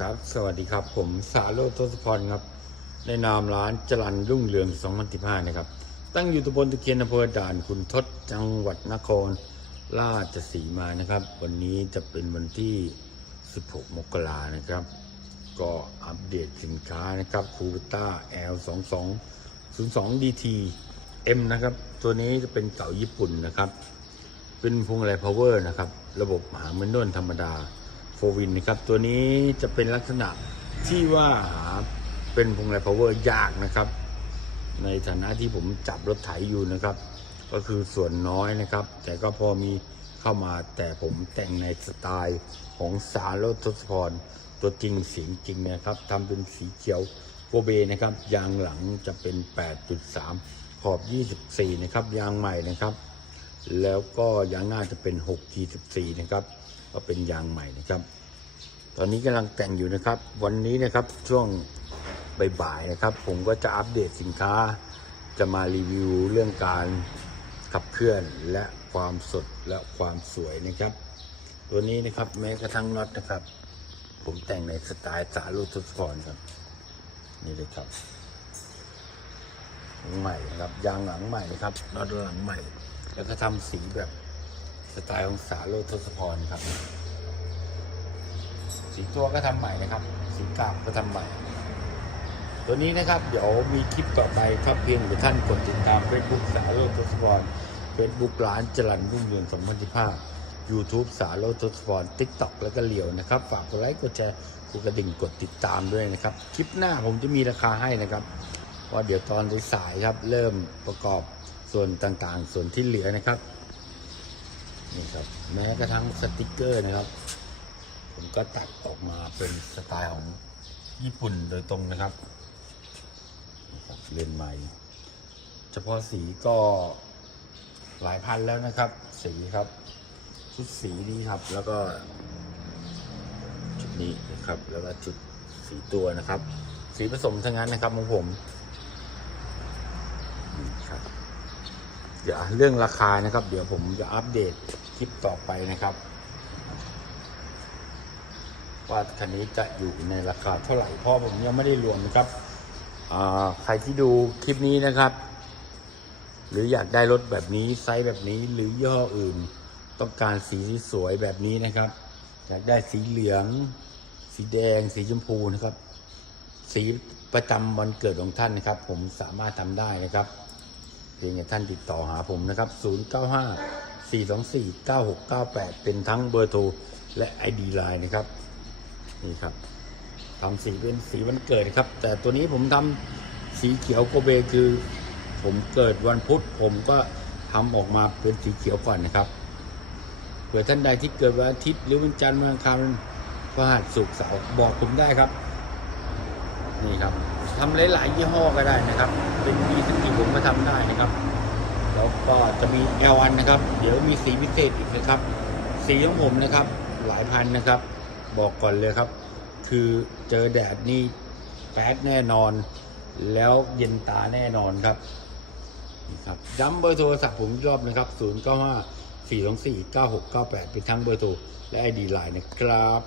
ครับ สวัสดีครับ ผมสาโรทศพรครับในนามร้านจรันรุ่งเรือง2015นะครับ ตั้งอยู่ตำบลตะเคียนอำเภอด่านคุณทศจังหวัดนคร ราชสีมานะครับ วันนี้จะเป็นวันที่ 16 มกรานะครับ ก็อัปเดตสินค้านะครับคูต้า L22 02 DT M นะครับ ตัวนี้จะเป็นเก่าญี่ปุ่นนะครับ เป็นพวงมาลัย power นะครับ ระบบหางมันนวลธรรมดา โฟวินนะครับ ตัวนี้จะเป็นลักษณะที่ว่าเป็นพวงมาลัย power ยากนะครับ ในฐานะที่ผมจับรถไถอยู่นะครับ ก็คือส่วนน้อยนะครับ แต่ก็พอมีเข้ามาแต่ผมแต่งในสไตล์ของสารรถทศพรตัวจริงเสียงจริงนะครับทำเป็นสีเขียวโกเบนะครับ ยางหลังจะเป็น 8.3 ขอบ 24 นะครับ ยางใหม่นะครับ แล้วก็ยางหน้าจะเป็น 6 G14 นะครับ ก็เป็นยางใหม่นะครับ ตอนนี้กำลังแต่งอยู่นะครับ วันนี้นะครับช่วงบ่ายๆนะครับ ผมก็จะอัปเดตสินค้า จะมารีวิวเรื่องการขับเคลื่อนและความสดและความสวยนะครับ ตัวนี้นะครับแม้กระทั่งน็อตนะครับ ผมแต่งในสไตล์สาลูกทศพรครับ นี่เลยครับใหม่นะครับยางหลังใหม่นะครับน็อตหลังใหม่ แล้วก็ทำสีแบบสไตล์ของสาโรทศพรครับ สีตัวก็ทำใหม่นะครับ สีกาบก็ทำใหม่ ตัวนี้นะครับ เดี๋ยวมีคลิปต่อไปครับเพียงแต่ท่านกดติดตาม Facebook สาโรทศพร Facebook ร้านจรันรุ่งเรือง2015 YouTube สาโรทศพร TikTok แล้วก็เหลียวนะครับ ฝากกดไลค์กดแชร์กดกระดิ่งกดติดตามด้วยนะครับ คลิปหน้าผมจะมีราคาให้นะครับเพราะเดี๋ยวตอนสายๆครับ เริ่มประกอบ ส่วนต่างๆ ส่วนที่เหลือนะครับนี่ครับแม้กระทั่งสติกเกอร์นะครับ ผมก็ตัดออกมาเป็นสไตล์ของญี่ปุ่นโดยตรงนะครับนี่ครับเลนใหม่ เฉพาะสีก็หลายพันแล้วนะครับ สีครับชุดสีนี้ครับแล้วก็ชุดนี้นะครับ แล้วก็ชุดสีตัวนะครับ สีผสมทั้งนั้นนะครับของผมนี่ครับ เดี๋ยวเรื่องราคานะครับ เดี๋ยวผมจะอัปเดตคลิปต่อไปนะครับ ว่าคันนี้จะอยู่ในราคาเท่าไหร่เพราะผมยังไม่ได้รวมนะครับใครที่ดูคลิปนี้นะครับ หรืออยากได้รถแบบนี้ไซส์แบบนี้หรือย่ออื่น ต้องการสีสวยแบบนี้นะครับ อยากได้สีเหลือง สีแดง สีชมพูนะครับ สีประจำวันเกิดของท่านนะครับ ผมสามารถทำได้นะครับ เพียงแต่ท่านติดต่อหาผมนะครับ 095 424 9698 เป็นทั้งเบอร์โทรและ ID Line นะครับ นี่ครับทำสีเป็นสีวันเกิดครับ แต่ตัวนี้ผมทำสีเขียวโกเบคือ ผมเกิดวันพุธผมก็ทำออกมาเป็นสีเขียวก่อนนะครับเผื่อท่านใดที่เกิดวันอาทิตย์หรือวันจันทร์วันอังคารพฤหัสศุกร์เสาร์บอกผมได้ครับ นี่ครับ ทำหลายๆยี่ห้อก็ได้นะครับ เป็นมีสกิผมก็ทำได้นะครับ แล้วก็จะมี L1 นนะครับ เดี๋ยวมีสีพิเศษอีกนะครับ สีของผมนะครับ หลายพันนะครับ บอกก่อนเลยครับ คือเจอแดดนี่แป๊ดแน่นอน แล้วเย็นตาแน่นอนครับนี่ครับย้ำเบอร์โทรศัพท์ผมรอบนะครับ 0 9 5 4 2 4 9 6 9 8 เป็นทั้งเบอร์โทรและ ID ไลน์นะครับ